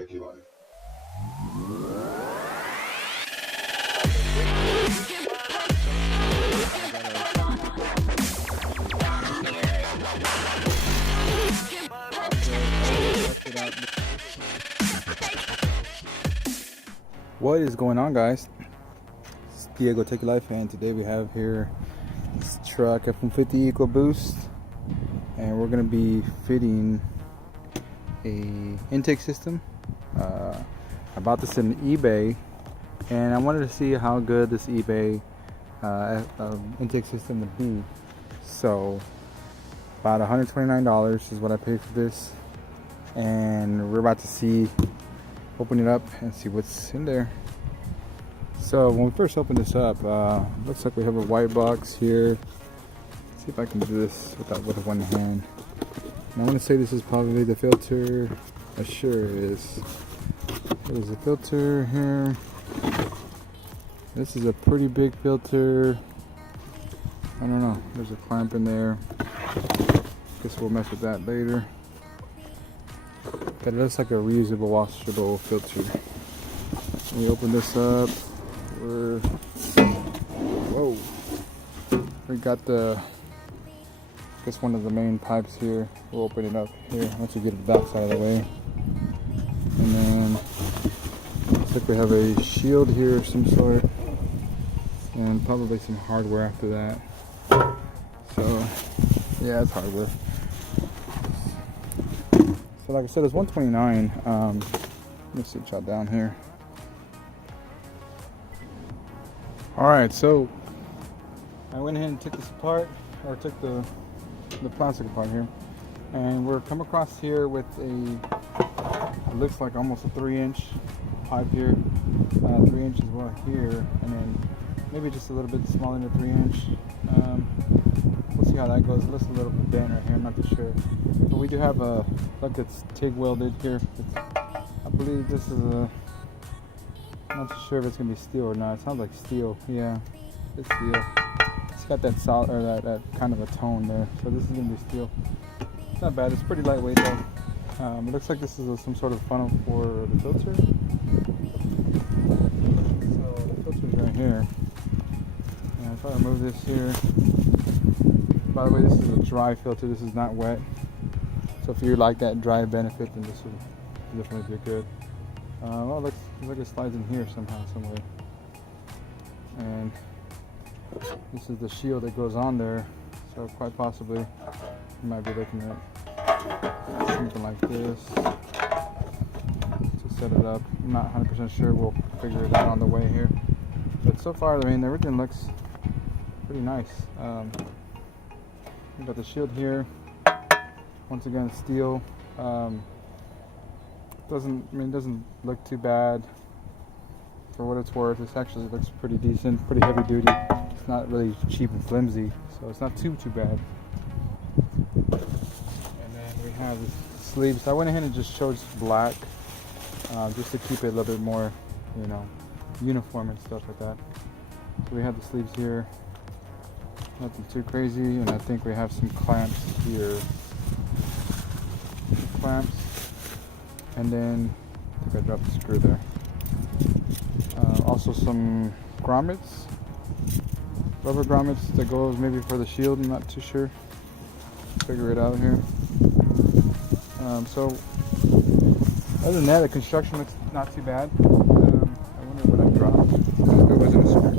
take your life. What is going on, guys? It's Diego Take Your Life, and today we have here this truck F-150 EcoBoost, and we're going to be fitting a intake system. I bought this in eBay, and I wanted to see how good this eBay intake system would be. So about $129 is what I paid for this, and we're about to see, open it up and see what's in there. So when we first open this up, looks like we have a white box here. Let's see if I can do this with one hand. And I want to say this is probably the filter. It sure is. There's a filter here. This is a pretty big filter. I don't know. There's a clamp in there. Guess we'll mess with that later. But it looks like a reusable, washable filter. We open this up. Whoa. We got one of the main pipes here. We'll open it up here once we get the back side of the way. And then looks like we have a shield here of some sort, and probably some hardware after that. So yeah, it's hardware. So like I said, it's $129. Let me sit y'all down here. Alright, so I went ahead and took this apart, or took the plastic apart here, and we're come across here with it looks like almost a 3-inch pipe here, 3 inches well here, and then maybe just a little bit smaller than a 3-inch. We'll see how that goes. It looks a little bit bent right here, I'm not too sure. But we do have a, like, it's TIG welded here. I believe this is a, I'm not too sure if it's gonna be steel or not. It sounds like steel. Yeah, it's steel. It's got that solid, or that kind of a tone there. So this is gonna be steel. It's not bad. It's pretty lightweight though. It looks like this is some sort of funnel for the filter. So the filter's right here. And if I remove this here, by the way, this is a dry filter. This is not wet. So if you like that dry benefit, then this will definitely be good. Well, it looks like it slides in here somehow, somewhere. And this is the shield that goes on there. So quite possibly, you might be looking at something like this to set it up. I'm not 100% sure. We'll figure it out on the way here. But so far, I mean, everything looks pretty nice. We got the shield here. Once again, steel. Doesn't look too bad for what it's worth. This actually looks pretty decent, pretty heavy duty. It's not really cheap and flimsy, so it's not too bad. And then we have the sleeves. I went ahead and just chose black, just to keep it a little bit more, uniform and stuff like that. So we have the sleeves here. Nothing too crazy, and I think we have some clamps here. Clamps. And then I think I dropped the screw there. Also some grommets, rubber grommets that goes maybe for the shield. I'm not too sure. Figure it out here. So other than that, the construction looks not too bad. I wonder what I dropped. It wasn't a screw.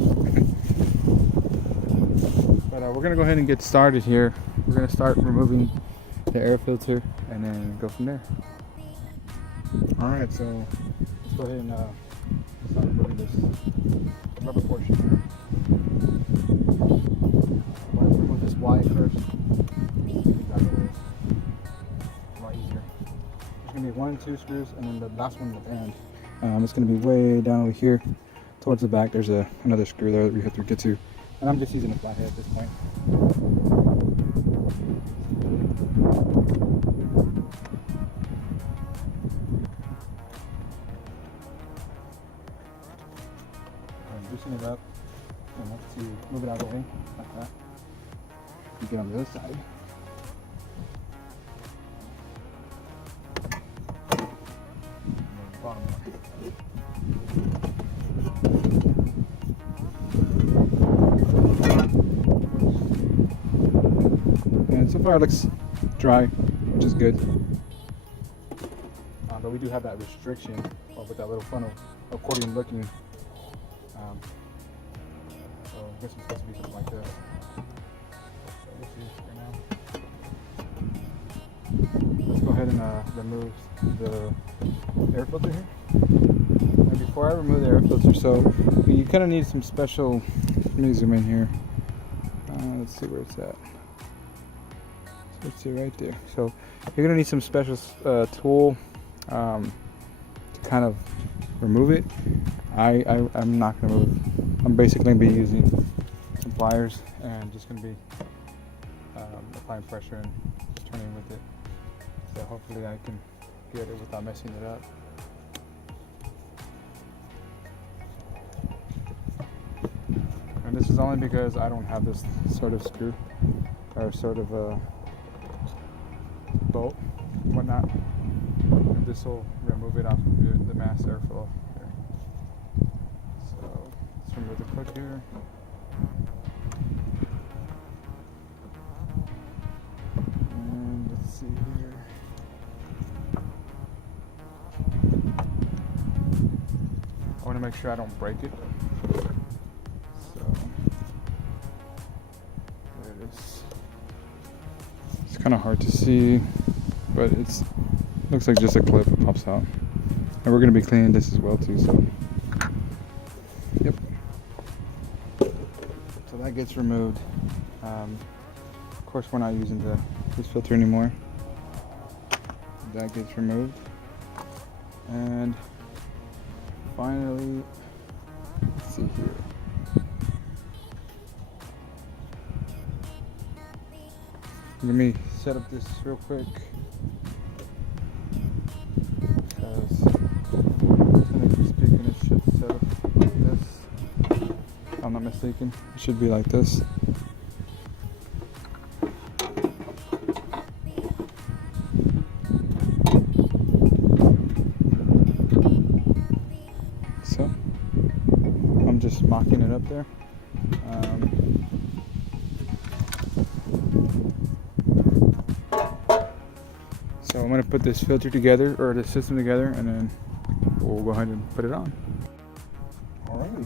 But we're gonna go ahead and get started here. We're gonna start removing the air filter and then go from there. Alright, so let's go ahead and start removing this rubber portion here. I want to remove this wire first. A lot easier. There's going to be 1 and 2 screws, and then the last one at the end. It's going to be way down over here towards the back. There's another screw there that we have to get to. And I'm just using a flathead at this point. Loosen it up, and let's see, move it out of the way, like that. You get on the other side. far it looks dry, which is good. But we do have that restriction with that little funnel accordion looking. So I guess it's supposed to be something like this. So we'll see right now. Let's go ahead and remove the air filter here. And before I remove the air filter, so you kind of need some special. Let me zoom in here. Let's see where it's at. So let's see right there. So you're gonna need some special tool to kind of remove it. I'm not gonna move. I'm basically gonna be using some pliers and just gonna be applying pressure and just turning with it. So hopefully I can get it without messing it up. And this is only because I don't have this sort of screw or sort of bolt, whatnot. And this will remove it off of the mass airflow here. So let's remove the plug here. And let's see here. I want to make sure I don't break it. So there it is. It's kind of hard to see, but it's looks like just a clip that pops out. And we're going to be cleaning this as well too, so yep. So that gets removed. Of course we're not using this filter anymore. That gets removed. And finally, let's see here. Let me set up this real quick. Speaking, it should set up like this. If I'm not mistaken, it should be like this. So I'm just mocking it up there. So I'm going to put this filter together, or the system together, and then we'll go ahead and put it on. Alrighty.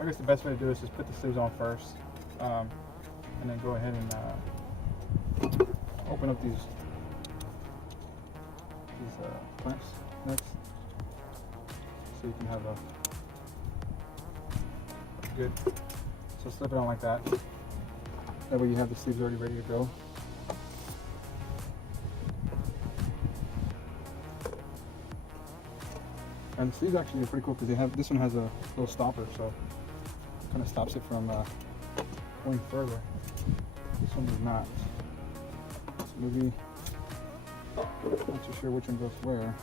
I guess the best way to do it is just put the sleeves on first, and then go ahead and open up these clamps next, so you can have a good. So slip it on like that. That way you have the sleeves already ready to go. And the sleeves actually are pretty cool because they have, this one has a little stopper, so it kind of stops it from going further. This one does not. So maybe, not too sure which one goes where.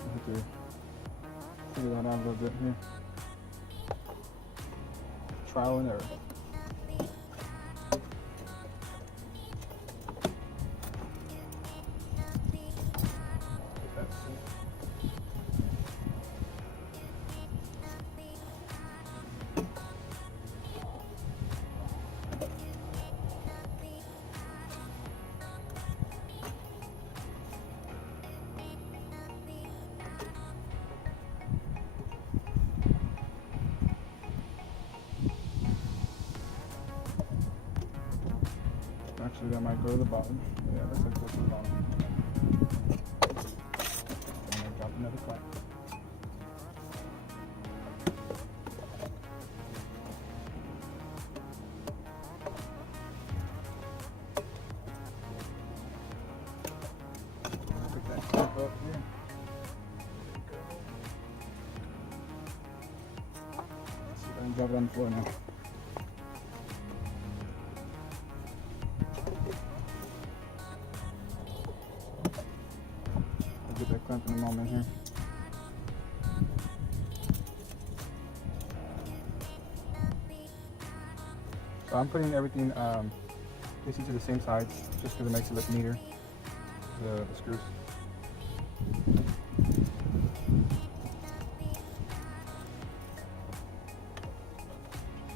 I'll have to figure that out a little bit here. Trial and error. that might go to the bottom. Yeah, looks like it goes to the bottom. And I drop another clamp. Pick that clamp up here. Let's see if I can drop it on the floor now. Get that clamp in a moment here. So I'm putting everything basically to the same sides, just because it makes it look neater. The screws.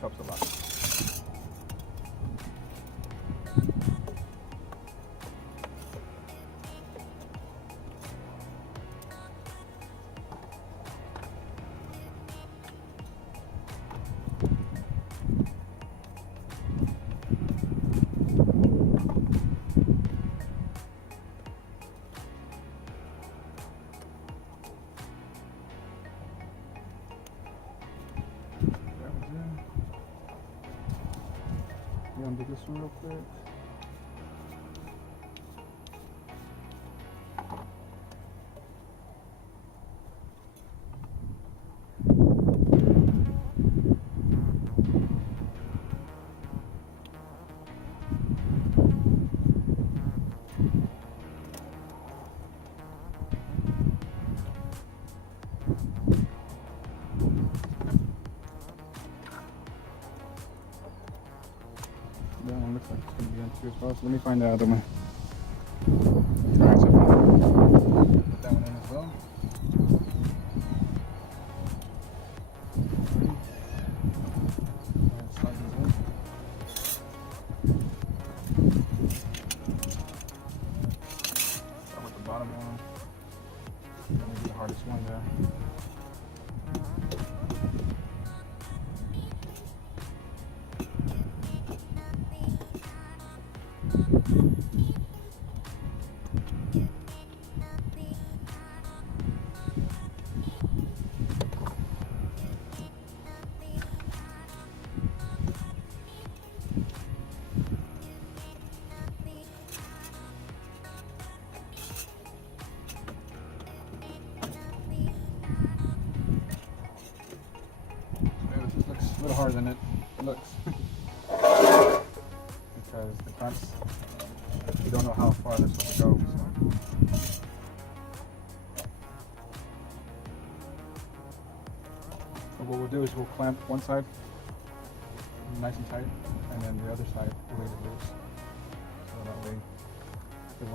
Helps a lot. Undo this one real quick. That one looks like it's going to be on here as well, so let me find the other one. Alright, so put that one in as well. And slide these in. Start with the bottom one. That may be the hardest one there. A little harder than it looks because the clamps, you don't know how far they're supposed to go. So what we'll do is we'll clamp one side nice and tight, and then the other side we'll leave it loose. So that way the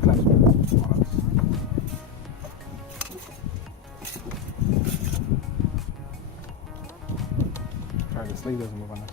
clamps will on us. The sleeve doesn't move on us.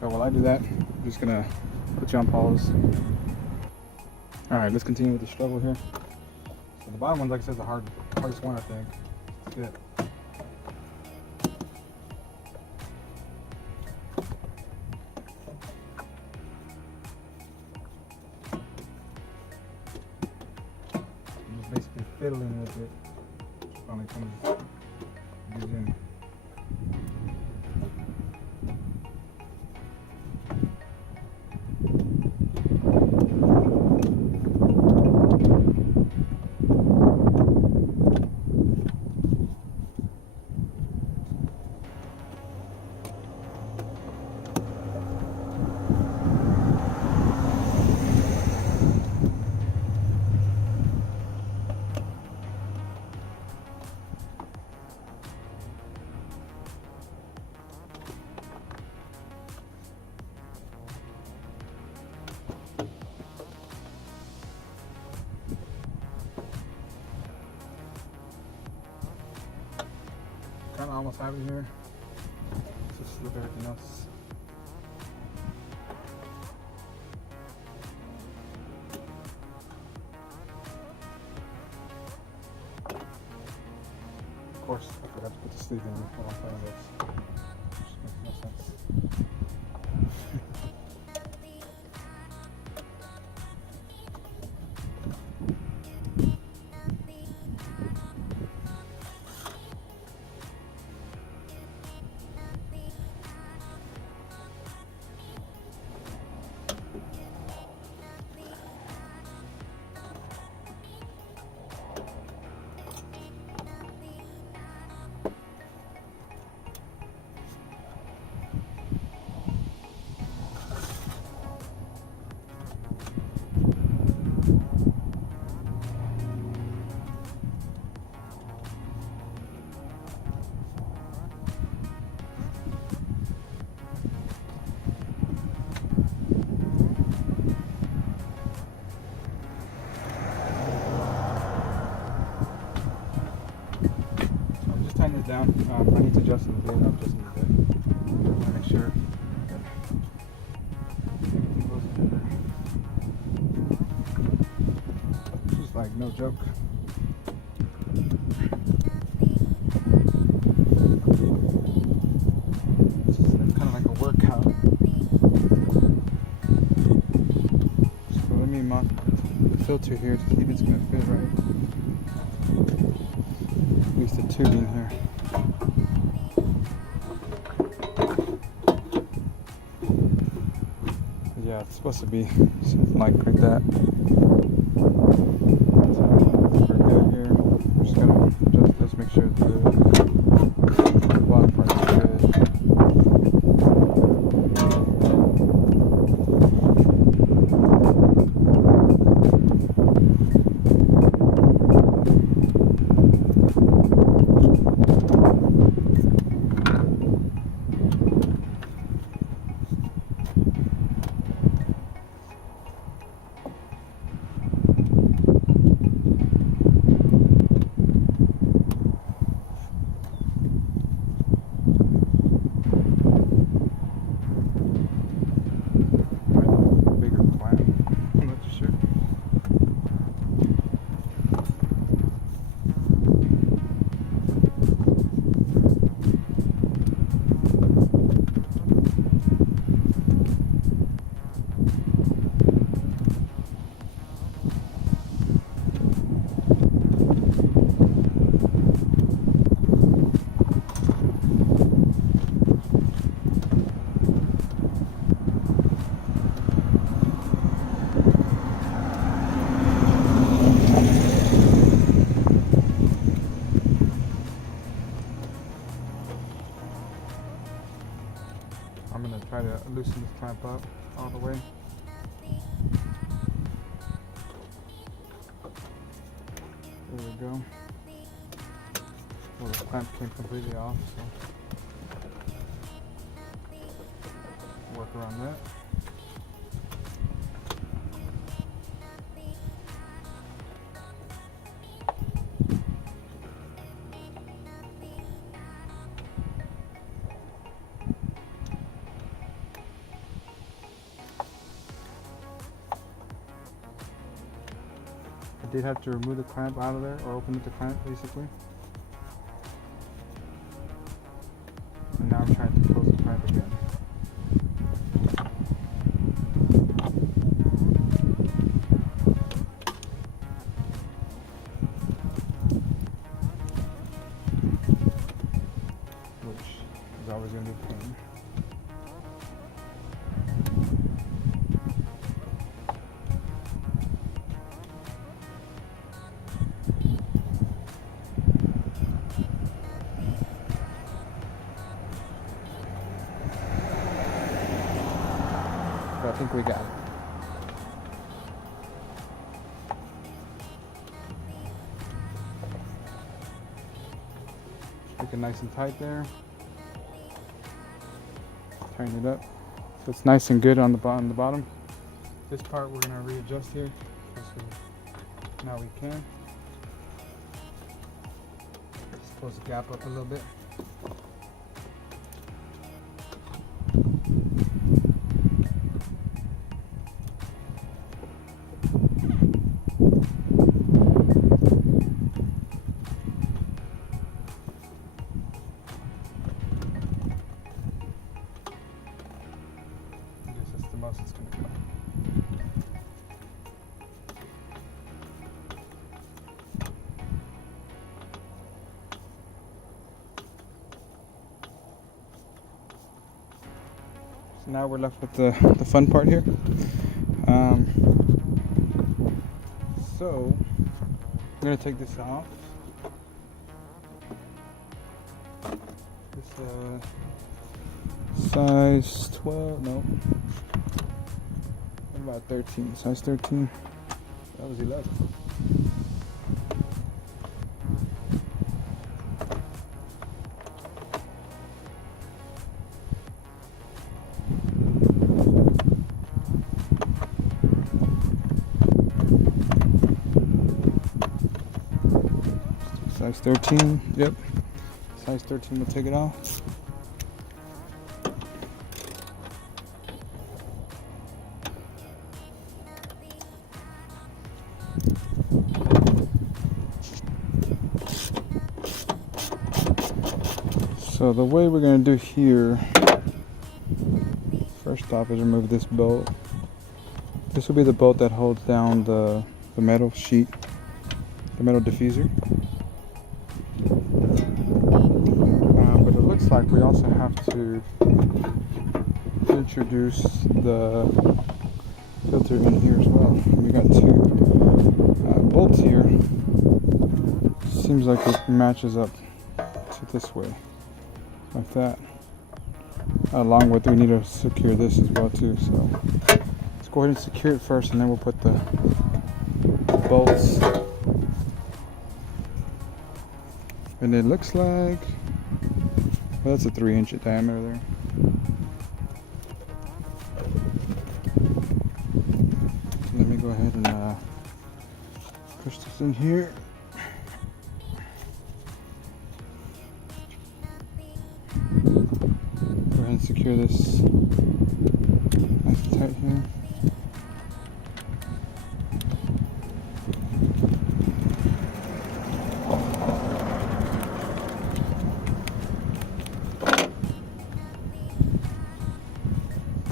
So while I do that, I'm just gonna put you on pause. Alright, let's continue with the struggle here. So the bottom one, like I said, is the hardest one, I think. Let's get it. I'm just basically fiddling with it. Finally comes in. almost have it here. Let's just look at everything else. Of course, I forgot to put the sleeve in while I'm playing this. Which makes no sense. Down. I need to adjust the bit. I'm just need to make sure everything goes together. This is like no joke. It's kind of like a workout. So let me mount the filter here to see if it's going to fit right. At least the tubing here. Yeah, it's supposed to be something like that. So we're good here. We're just gonna adjust this, make sure the bottom part is good. I'm going to try to loosen this clamp up all the way. There we go. Well, the clamp came completely off, so work around that. I did have to remove the clamp out of there, or open up the clamp basically. And now I'm trying to close the clamp again. Which is always going to be a pain. I think we got it. Make it nice and tight there. Tighten it up so it's nice and good on the bottom. This part we're gonna readjust here. Now we can. Just close the gap up a little bit. So now we're left with the fun part here. So I'm gonna take this off. This size 12, no. What about 13? Size 13? That was 11. Size 13, yep. Size 13, we'll take it off. So the way we're going to do here, first off, is remove this bolt. This will be the bolt that holds down the metal sheet, the metal diffuser. But it looks like we also have to introduce the filter in here as well. We got two bolts here. Seems like it matches up to this way, like that. Along with, we need to secure this as well too. So let's go ahead and secure it first, and then we'll put the bolts. And it looks like, well, that's a 3-inch diameter there. Let me go ahead and push this in here. Go ahead and secure this nice and tight here.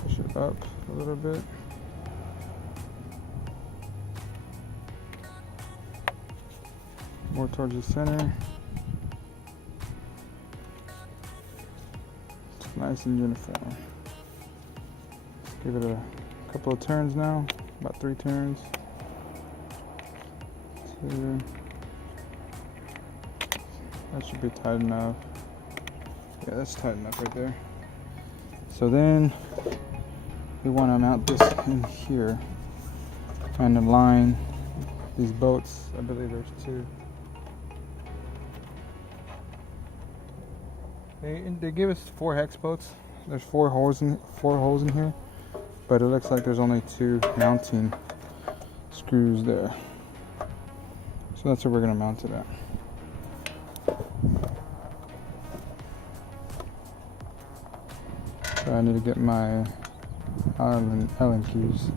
Push it up a little bit. More towards the center. It's nice and uniform. Let's give it a couple of turns now, about 3 turns. 2. That should be tight enough. Yeah, that's tight enough right there. So then we want to mount this in here and align these bolts. I believe there's 2. They give us 4 hex bolts. There's 4 holes in here, but it looks like there's only 2 mounting screws there. So that's where we're gonna mount it at. So I need to get my Allen keys.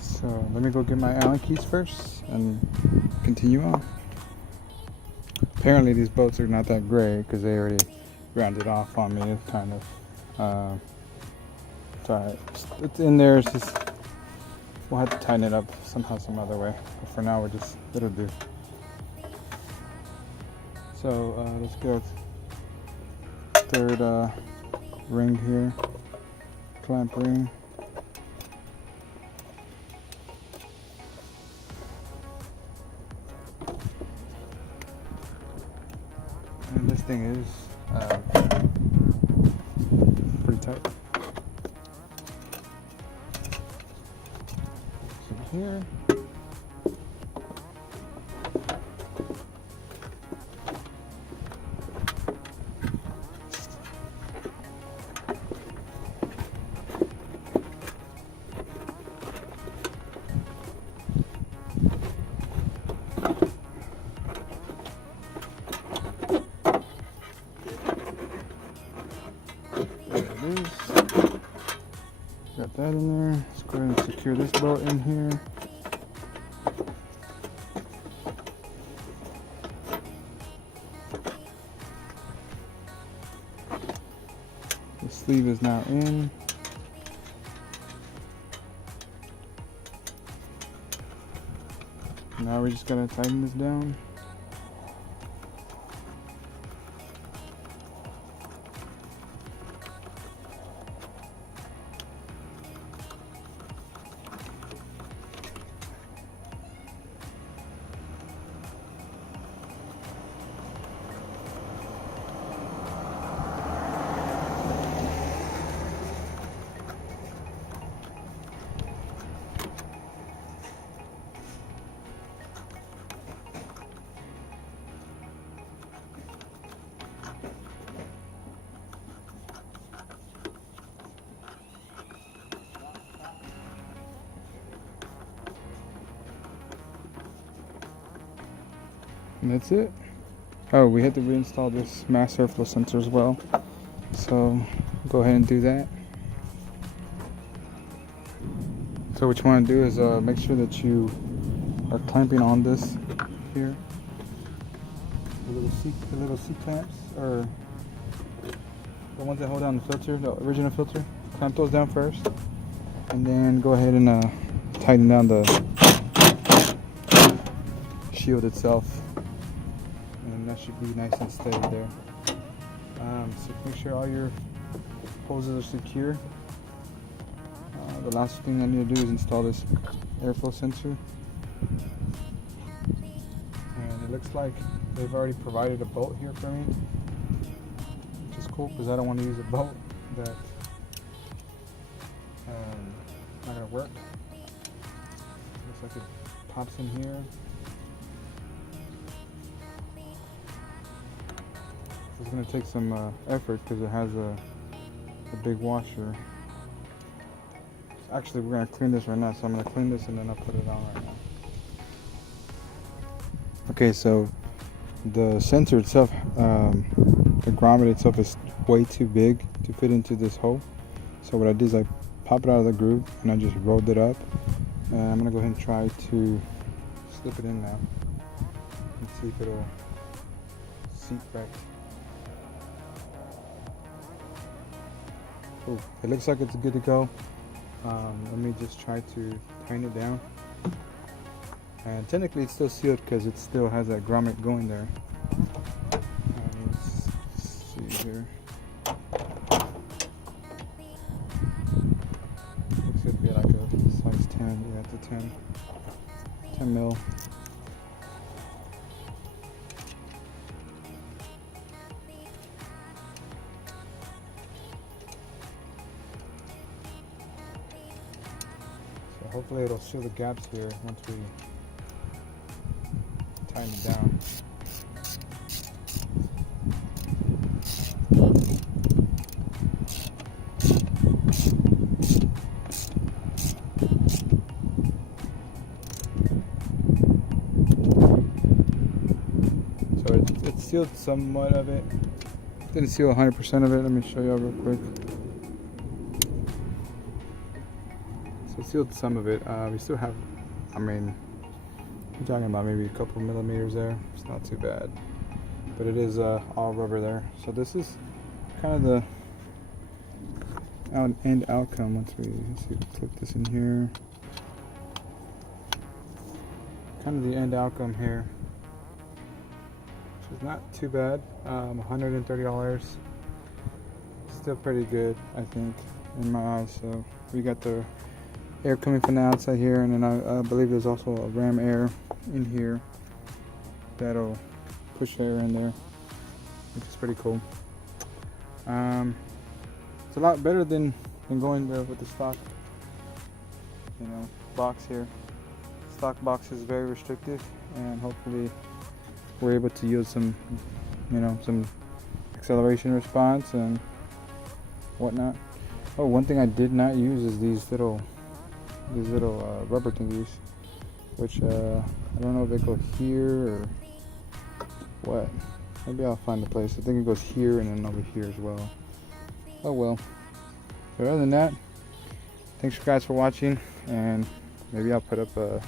So let me go get my Allen keys first and continue on. Apparently these bolts are not that great because they already ground it off on me. It's kind of tight. It's in there. It's just, we'll have to tighten it up somehow, some other way. But for now, it'll do. So let's go 3rd ring here, clamp ring. And this thing is pretty tight. So here. Got that in there. Let's go ahead and secure this bolt in here. The sleeve is now in. Now we're just gonna tighten this down. And that's it. Oh, we had to reinstall this mass airflow sensor as well. So go ahead and do that. So what you want to do is make sure that you are clamping on this here. The little C clamps, or the ones that hold down the filter, the original filter. Clamp those down first, and then go ahead and tighten down the shield itself. And that should be nice and steady there. So make sure all your hoses are secure. The last thing I need to do is install this airflow sensor. And it looks like they've already provided a bolt here for me, which is cool because I don't want to use a bolt that's not going to work. Looks like it pops in here. It's going to take some effort because it has a big washer. Actually, we're going to clean this right now, so I'm going to clean this and then I'll put it on right now. Okay, so the sensor itself, the grommet itself is way too big to fit into this hole. So what I did is I pop it out of the groove and I just rolled it up. And I'm going to go ahead and try to slip it in now and see if it'll seat right. Oh, it looks like it's good to go. Let me just try to tighten it down. And technically it's still sealed because it still has that grommet going there. Let's see here. Looks to be like a size 10. Yeah, it's a 10 mil. Hopefully it'll seal the gaps here once we tighten it down. So it sealed somewhat of it. Didn't seal 100% of it. Let me show you all real quick. So it sealed some of it. We still have, I mean, I'm talking about maybe a couple millimeters there. It's not too bad, but it is all rubber there. So this is kind of the end outcome. Once we clip this in here, kind of the end outcome here, which is not too bad. $130. Still pretty good, I think, in my eyes. So we got the air coming from the outside here, and then I believe there's also a ram air in here that'll push the air in there, which is pretty cool. It's a lot better than going there with the stock, box here. Stock box is very restrictive, and hopefully we're able to use some, some acceleration response and whatnot. Oh, one thing I did not use is these little rubber thingies, which I don't know if they go here or what. Maybe I'll find a place. I think it goes here and then over here as well. Oh well. But other than that, thanks guys for watching, and maybe I'll put up the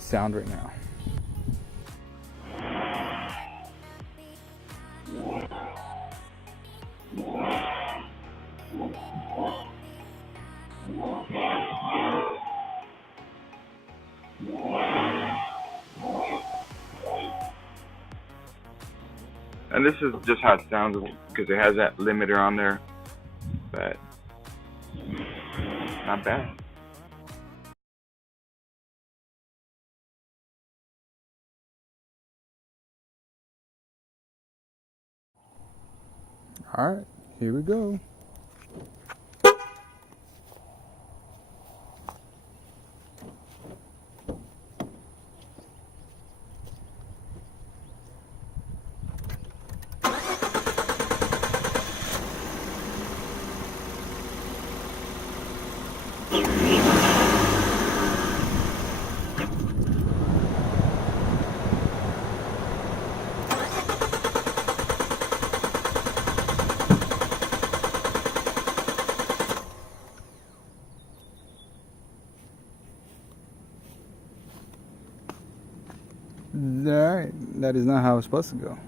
sound right now. And this is just how it sounds because it has that limiter on there, but not bad. Alright, here we go. Alright, that is not how it's supposed to go.